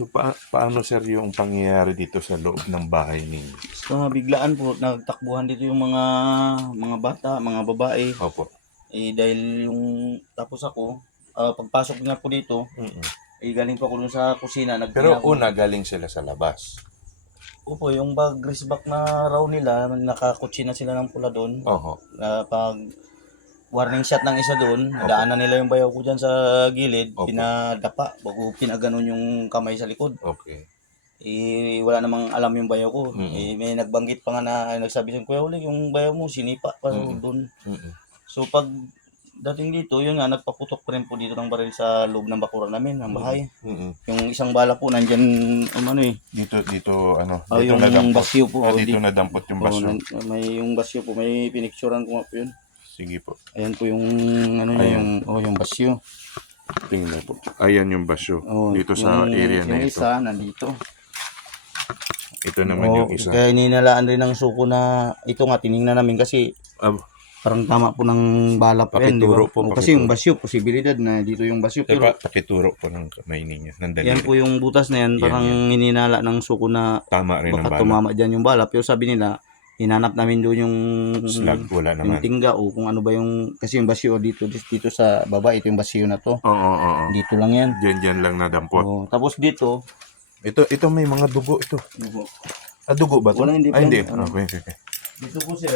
So, paano sir yung pangyayari dito sa loob ng bahay ninyo? So, biglaan po, nagtakbuhan dito yung mga bata, mga babae. Opo. Dahil yung tapos ako, pagpasok na po dito, Mm-mm. galing po ako dun sa kusina. Pero una, galing sila sa labas. Opo, yung grease back na raw nila, nakakutsina sila ng pula doon. Oho. Pag warning shot ng isa doon, daanan nila yung bayaw ko dyan sa gilid, Opo. pinadapa, bago pinaganon yung kamay sa likod. Okay. Wala namang alam yung bayaw ko. Mm-mm. May nagbanggit pa nga na nagsabi siya, Kuya Uli, yung bayaw mo, sinipa pa doon. Mm-mm. So pag dating dito, yun nga, nagpaputok pa rin po dito ng baril sa loob ng bakuran namin, ng bahay. Mm-mm. Yung isang bala po, nandyan, Dito, ano, dito yung nadampot. basyo po. Dito nadampot yung basyo. May yung basyo po, may pinicturan ko nga po yun. Sige po. Ayan po yung, yung basyo. Tingnan po. Ayan yung basyo. Dito sa area na yung ito. isa, nandito. Ito naman yung isa. Kaya ninalaan rin ng suko na, ito nga, tinignan namin kasi, parang tama po ng bala po yan, di ba? Kasi yung basyo, posibilidad na dito yung basyo. Pero pakituro po ng kamay ninyo. yan po yung butas na yan, parang hininala ng suko na tama rin ang baka bala. tumama dyan yung bala. Pero sabi nila, hinanap namin doon yung Slug, wala yung naman. tingga o kung ano ba yung, kasi yung basyo dito sa baba, ito yung basyo na to. Oo. Dito lang yan. Diyan lang nadampot. Tapos dito, Ito may mga dugo ito. Dugo ba ito? Wala, hindi pa hindi. yan. Okay. Dito po sir,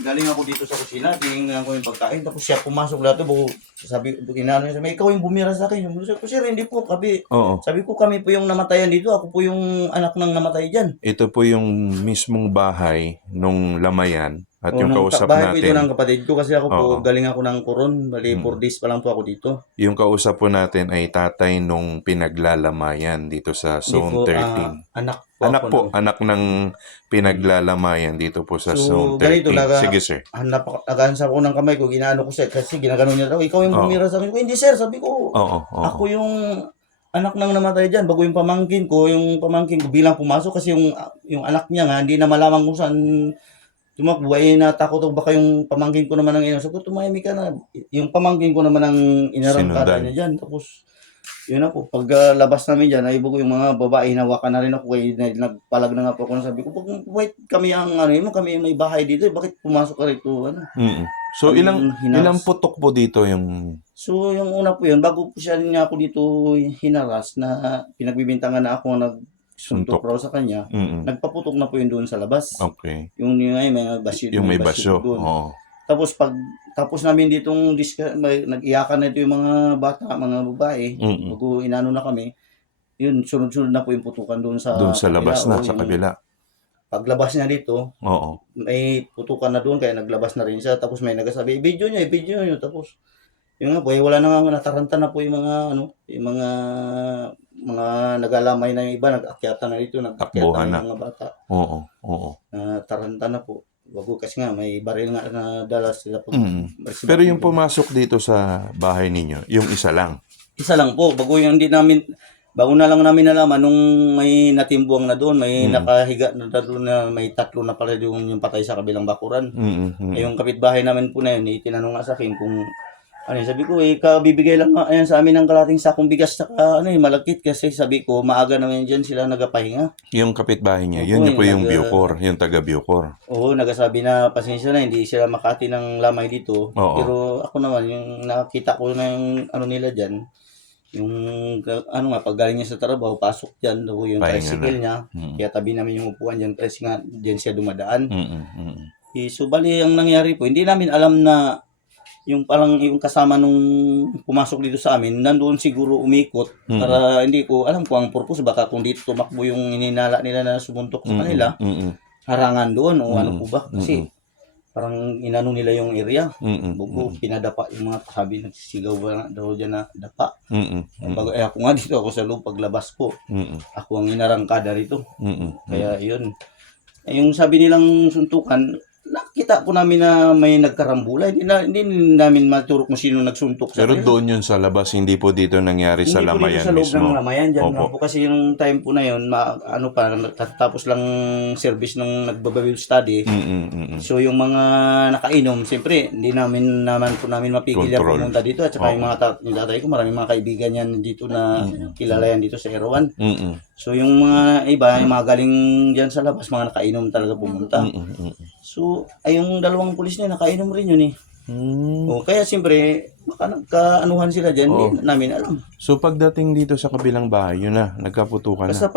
galing ako dito sa kusina, tinignan ko yung pagkain, tapos siya pumasok lahat, sabi, inano niya, ikaw yung bumira sa akin. Sabi ko, sir, hindi po, sabi ko, kami po yung namatayan dito, ako po yung anak ng namatay dyan. Ito po yung mismong bahay nung Lamayan at yung kausap bahay natin. Bahay po ito ng kapatid ko kasi ako po, galing ako ng Coron, bali 4 days pa lang po ako dito. Yung kausap po natin ay tatay nung pinaglalamayan dito sa Zone 13. Anak ng pinaglalamayan dito po sa Zone 13. Sige sir. Nagahansa ko ng kamay ko, ginaano ko siya, kasi ginagano niya daw, ikaw yung bumira sa akin. Hindi sir, sabi ko, ako yung anak nang namatay dyan, bago yung pamangkin ko bilang pumasok kasi yung anak niya nga, hindi na malaman kung saan tumakbo, natakot ako baka yung pamangkin ko naman ang sabi ko, tumahimik ka na. Yung pamangkin ko naman ang inarangkada niya dyan. Tapos, yun ako, pag labas namin dyan, naibo ko yung mga babae, hinawakan na rin ako, nagpalag na nga po ako, sabi ko, wait, kami ang, kami may bahay dito, bakit pumasok ka rito, So, ilang putok po dito yung... So, yung una po yun, bago po siya niya ako dito hinaras, na pinagbibintangan na ako suntok raw sa kanya, nagpaputok na po yun doon sa labas. Okay. Yung may basyo. Yung may basyo. Tapos tapos namin ditong nag-iyakan na ito yung mga bata, mga babae. Bago inano na kami, yun, sunod-sunod na po yung putukan doon sa labas na, sa kabila. Paglabas niya dito, may putukan na doon, kaya naglabas na rin siya. Tapos may nagsasabi, video niyo. Tapos, yun nga po, wala na nga, nataranta na po yung mga nagalamay na yung iba, nag-akyatan na dito, nag-akyatan na yung mga bata. Taranta na po. Bago kasi nga, may baril nga na dala sila. Pero yung pumasok dito sa bahay ninyo, yung isa lang? Isa lang po. Bago na lang namin nalaman, nung may natimbuang na doon, may nakahiga na doon na may 3 na pala yung patay sa kabilang bakuran. Yung kapitbahay namin po na yun, itinanong nga sa akin kung sabi ko, kabibigay lang ayan sa amin ng kalating sakong bigas na malagkit kasi sabi ko, maaga naman dyan sila nagapahinga. Yung kapitbahay niya, yun po yung Bucor, yung taga Bucor. Oo, nagasabi na pasensya na, hindi sila makati ng lamay dito. Pero ako naman, yung nakita ko na yung nila dyan, yung pag galing niya sa trabaho, pasok dyan, yung tricycle niya, kaya tabi namin yung upuan dyan kasi nga dyan siya dumadaan. So, bali, ang nangyari po, hindi namin alam na yung parang yung kasama nung pumasok dito sa amin, nandoon siguro umikot para hindi ko alam kung ang purpose, baka kung dito tumakbo yung ininala nila na sumuntok sa kanila, harangan doon o ano po ba, kasi parang inano nila yung area, bugo pinadapa yung mga sabi, nagsisigaw ba daw dyan na dapa. Ako nga dito, ako sa loob, paglabas ko, ako ang inarangkada rito, kaya yun. Yung sabi nilang suntukan, nakita nakita po namin na may nagkarambula. Hindi namin maturok kung sino nagsuntok sa Pero kanila. doon yun sa labas, hindi po dito nangyari sa Hindi po dito lamayan sa loob mismo. ng lamayan. Diyan Opo. lang po kasi yung time po na yun, tapos lang service nung nagbabible study. So yung mga nakainom, siyempre, hindi namin mapigil yan Control. pumunta dito. At saka yung yung tatay ko, maraming mga kaibigan yan dito na kilala yan dito sa Erawan. So yung mga iba, yung mga galing dyan sa labas, mga nakainom talaga pumunta. So, ay yung dalawang pulis na nakainom rin yun eh. O, kaya siyempre, baka nagkaanuhan sila dyan, hindi namin alam. So pagdating dito sa kabilang bahay, yun na, nagkaputukan na. Basta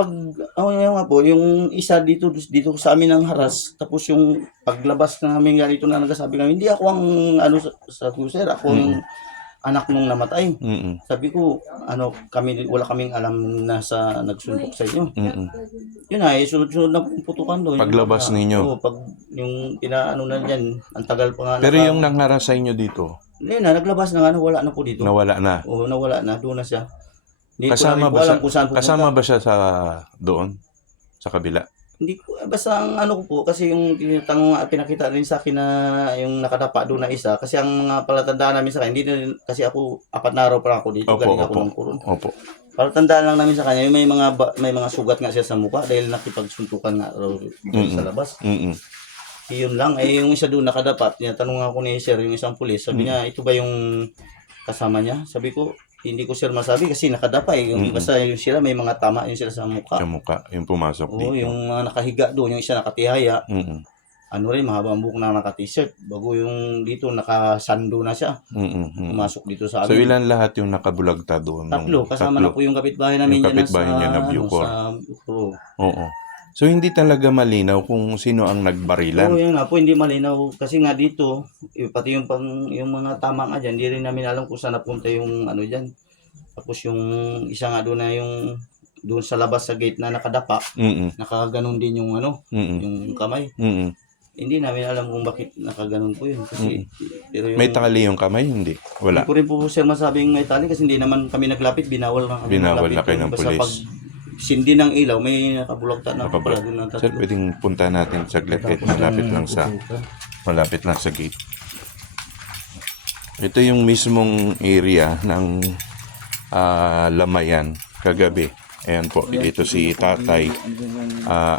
yun nga po, yung isa dito sa amin ang haras, tapos yung paglabas namin ganito na nagsasabi kami, hindi ako ang sa sir, ako yung anak nung namatay. Sabi ko, wala kaming alam na sa nagsuntok sa inyo. Yun na, sunod-sunod na putukan doon. Paglabas ninyo. Oo, pag yung pinaano na dyan, ang tagal pa nga. Pero yung nangharas sa inyo dito? Yun na, naglabas na nga, wala na po dito. Nawala na? Oo, nawala na, doon na siya. Hindi Kasama ko alam kung saan pupunta. Kasama ba siya sa doon? Sa kabila? Hindi ko, basta ang ko po, kasi yung pinakita rin sa akin na yung nakadapa doon na isa, kasi ang mga palatandaan namin sa kanya, hindi na rin, kasi ako, 4 na araw pa lang ako dito, galing ako ng kurun. Opo. Palatandaan lang namin sa kanya, yung may mga sugat nga siya sa mukha dahil nakipagsuntukan nga raw sa labas. Yun lang, yung isa doon nakadapa, tinatanong ako ni sir, yung isang pulis, sabi niya, ito ba yung kasama niya? Sabi ko, hindi ko sir masabi kasi nakadapa basta yung sila may mga tama yung sila sa mukha. Sa mukha, yung pumasok dito. Yung mga nakahiga doon, yung isa nakatihaya. Mahabang buhok na naka-t-shirt. Bago yung dito nakasando na siya. Pumasok dito sa amin. So ilan lahat yung nakabulagta doon? 3, kasama na po yung kapitbahay namin. Yung kapitbahay niya na Bucor. Sa Bucor. Oo. So hindi talaga malinaw kung sino ang nagbarilan. Oo, yun nga po, hindi malinaw. Kasi nga dito, pati yung mga tama nga dyan, hindi rin namin alam kung saan napunta yung dyan. Tapos yung isa nga doon na yung doon sa labas sa gate na nakadapa, nakaganon din yung yung kamay. Hindi namin alam kung bakit nakaganon po yun. Kasi, pero may tali yung kamay? Hindi. Wala. Hindi ko rin po sir masabing may tali kasi hindi naman kami naglapit. Binawal na kami na kayo ng pulis. Pag sindi ng ilaw, may nakabulagta na pala doon ng Sir, pwedeng punta natin saglit kahit malapit lang sa gate. Ito yung mismong area ng Lamayan kagabi. Ayan po, ito si tatay.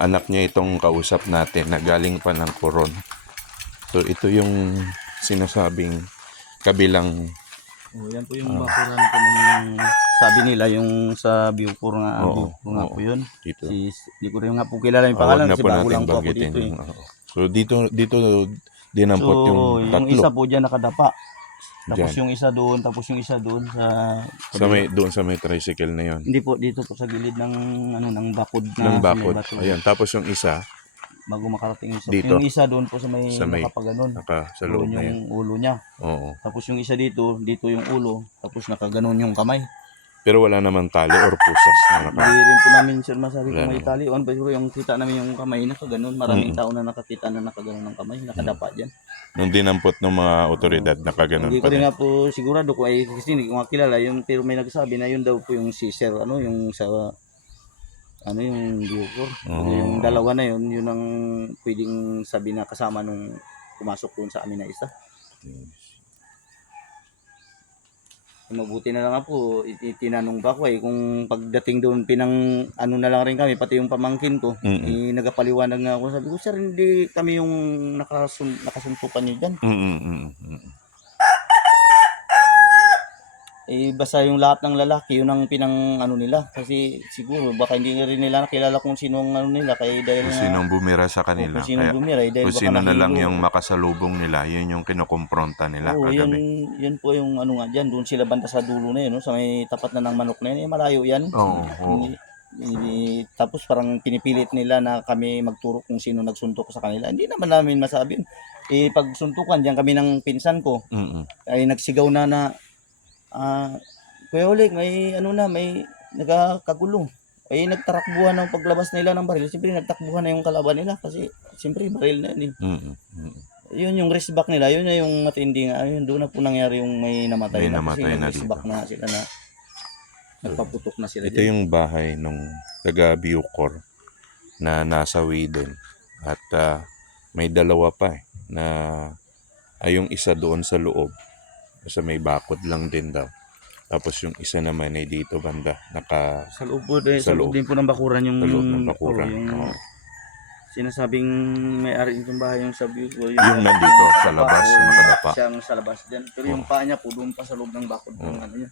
Anak niya itong kausap natin na galing pa ng Coron. So ito yung sinasabing kabilang. Yan po yung bakuran po ng sabi nila yung sa Bucor nga, Bucor nga po yun. Hindi ko rin nga po kilala yung pangalan kasi bago lang po ako dito eh. So dito dinampot yung tatlo. Yung isa po dyan nakadapa. Tapos yung isa doon, doon sa may tricycle na yon. Hindi po, dito po sa gilid ng ng bakod na. Ng bakod. Ayan, tapos yung isa bago makarating yung isa. Dito. Yung isa doon po sa may nakapaganon. Sa loob na yan. Yung ulo niya. Oo. Tapos yung isa dito yung ulo. Tapos nakaganon yung kamay. Pero wala naman tali or pusas na Hindi rin po namin sir masabi kung may tali. Pero yung kita namin yung kamay nakaganon. Maraming tao na nakakita na nakaganon ng kamay. Nakadapa dyan. Nung dinampot ng mga otoridad, nakaganon Hindi pa ko rin rin. nga po sigurado ko kasi hindi ko nga kilala. Pero may nagsabi na yun daw po yung si sir. Yung sa yung Bucor. Yung dalawa na yun ang pwedeng sabi na kasama nung pumasok doon sa amin na isa. Mabuti na lang nga po, itinanong ba ko kung pagdating doon na lang rin kami, pati yung pamangkin ko, nagapaliwanag nga ako, sabi ko, sir, hindi kami yung nakasuntukan nyo dyan. Basta yung lahat ng lalaki, yun ang nila. Kasi siguro, baka hindi rin nila nakilala kung sinong nila. Dahil kung sinong bumira sa kanila. Kung sinong bumira. Dahil kung sino na lang yung makasalubong nila, yun yung kinukumpronta nila kagabi. Yun po yung dyan. Doon sila banda sa dulo na yun. Sa may tapat na ng manok na yun. Malayo yan. Tapos parang pinipilit nila na kami magturo kung sino nagsuntok sa kanila. Hindi naman namin masabi. Pag suntukan, dyan kami ng pinsan ko. Ay nagsigaw na Kuya Oleg, may may nagkakagulo. Nagtarakbuhan ng paglabas nila ng baril. Siyempre nagtakbuhan na yung kalaban nila kasi siyempre baril na yun. Yun yung wrist back nila, yun na yung matindi nga. Doon na po nangyari yung may namatay na. Kasi wrist back na sila na nagpaputok na sila. Ito yung bahay nung taga Bucor na nasa Widen. At may dalawa pa na ay yung isa doon sa loob. Sa may bakod lang din daw. Tapos yung isa naman ay dito banda, Sa loob po, sa Sa loob loob. din po ng bakuran yung sa loob ng bakuran. yung Oo. sinasabing may-ari nitong bahay yung sabi ko Yung nandito sa labas, nakadapa. siyang sa labas din. Pero yung paa niya po doon pa sa loob ng bakod ng ano niya.